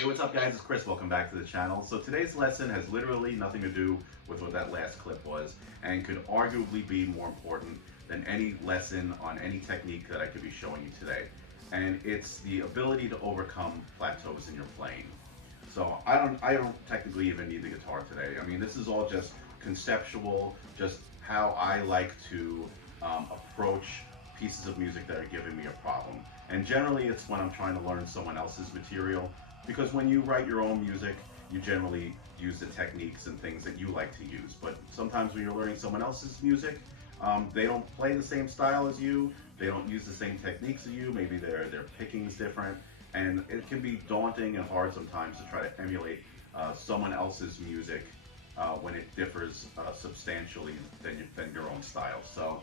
Hey, what's up guys? It's Chris. Welcome back to the channel. So today's lesson has literally nothing to do with what that last clip was and could arguably be more important than any lesson on any technique that I could be showing you today. And it's the ability to overcome plateaus in your playing. So I don't technically even need the guitar today. I mean, this is all just conceptual, just how I like to approach pieces of music that are giving me a problem. And generally it's when I'm trying to learn someone else's material, because when you write your own music, you generally use the techniques and things that you like to use. But sometimes when you're learning someone else's music, they don't play the same style as you, they don't use the same techniques as you, maybe their picking is different, and it can be daunting and hard sometimes to try to emulate someone else's music when it differs substantially than your own style. So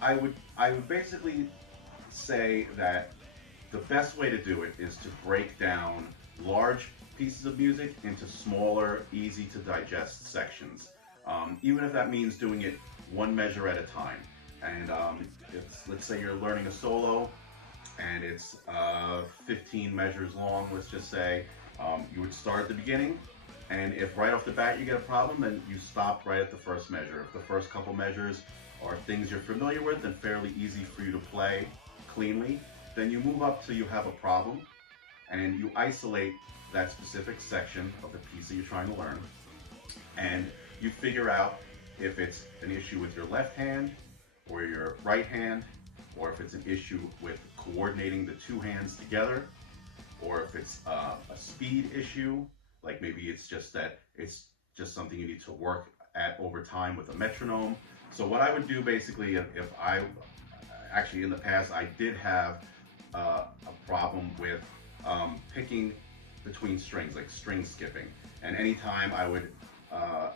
I would basically say that the best way to do it is to break down large pieces of music into smaller, easy to digest sections. Even if that means doing it one measure at a time. And let's say you're learning a solo and it's 15 measures long, let's just say, you would start at the beginning, and if right off the bat you get a problem, then you stop right at the first measure. If the first couple measures are things you're familiar with and fairly easy for you to play cleanly, then you move up till you have a problem and you isolate that specific section of the piece that you're trying to learn, and you figure out if it's an issue with your left hand or your right hand, or if it's an issue with coordinating the two hands together, or if it's a speed issue, like maybe it's just that it's just something you need to work at over time with a metronome. So what I would do basically, if I actually in the past I did have a problem with picking between strings, like string skipping, and anytime I would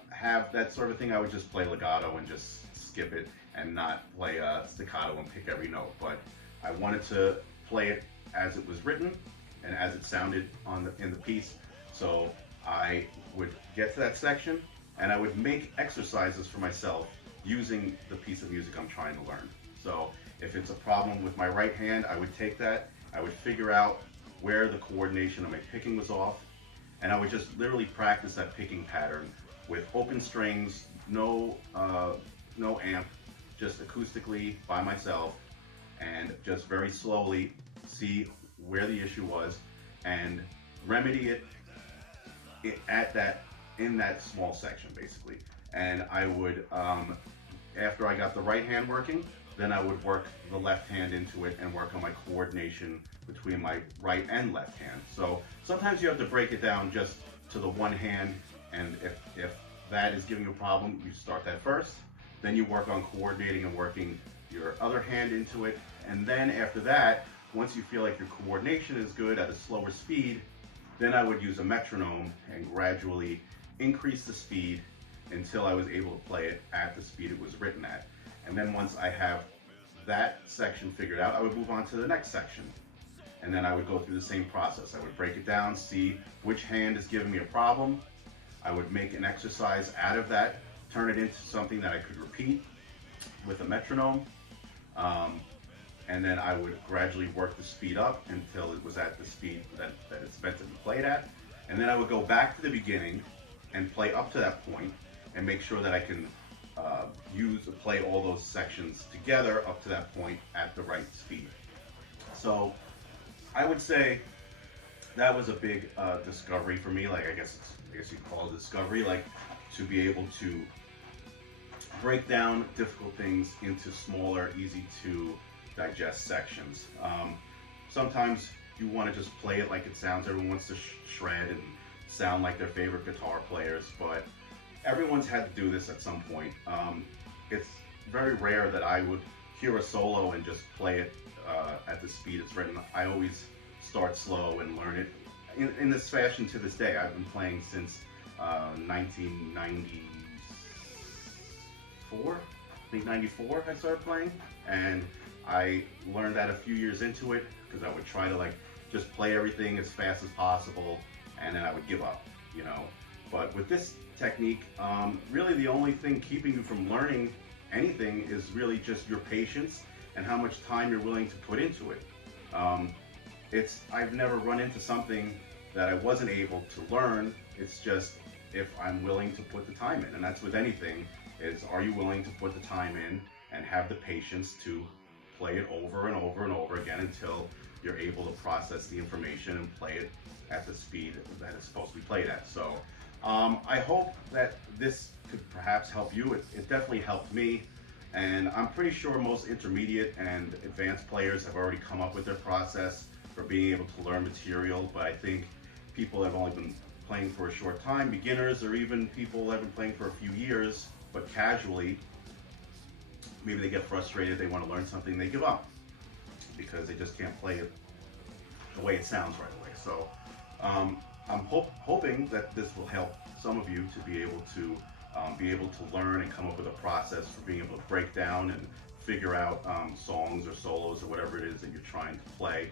have that sort of thing, I would just play legato and just skip it and not play staccato and pick every note. But I wanted to play it as it was written and as it sounded in the piece. So I would get to that section and I would make exercises for myself using the piece of music I'm trying to learn. So if it's a problem with my right hand, I would take that, I would figure out where the coordination of my picking was off, and I would just literally practice that picking pattern with open strings, no amp, just acoustically by myself, and just very slowly see where the issue was and remedy it in that small section basically. And I would, after I got the right hand working, then I would work the left hand into it and work on my coordination between my right and left hand. So sometimes you have to break it down just to the one hand, and if that is giving you a problem, you start that first, then you work on coordinating and working your other hand into it, and then after that, once you feel like your coordination is good at a slower speed, then I would use a metronome and gradually increase the speed until I was able to play it at the speed it was written at. And then once I have that section figured out, I would move on to the next section. And then I would go through the same process. I would break it down, see which hand is giving me a problem. I would make an exercise out of that, turn it into something that I could repeat with a metronome. And then I would gradually work the speed up until it was at the speed that it's meant to be played at. And then I would go back to the beginning and play up to that point and make sure that I can play all those sections together up to that point at the right speed. So I would say that was a big discovery for me. Like I guess you'd call it a discovery, like to be able to break down difficult things into smaller, easy to digest sections. Sometimes you want to just play it like it sounds. Everyone wants to shred and sound like their favorite guitar players, but everyone's had to do this at some point. It's very rare that I would hear a solo and just play it at the speed it's written. I always start slow and learn it in this fashion to this day. I've been playing since 1994. I think 94 I started playing, and I learned that a few years into it because I would try to like just play everything as fast as possible, and then I would give up, you know. But with this technique, really the only thing keeping you from learning anything is really just your patience and how much time you're willing to put into it. I've never run into something that I wasn't able to learn. It's just if I'm willing to put the time in, and that's with anything, is are you willing to put the time in and have the patience to play it over and over and over again until you're able to process the information and play it at the speed that it's supposed to be played at. So I hope that this could perhaps help you. It definitely helped me, and I'm pretty sure most intermediate and advanced players have already come up with their process for being able to learn material, but I think people have only been playing for a short time, beginners, or even people that have been playing for a few years, but casually, maybe they get frustrated, they want to learn something, they give up because they just can't play it the way it sounds right away. So I'm hoping that this will help some of you to be able to learn and come up with a process for being able to break down and figure out songs or solos or whatever it is that you're trying to play.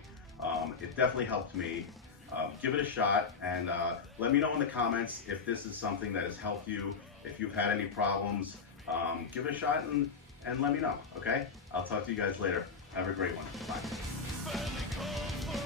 It definitely helped me. Give it a shot, and let me know in the comments if this is something that has helped you. If you've had any problems, give it a shot and let me know, okay? I'll talk to you guys later. Have a great one. Bye.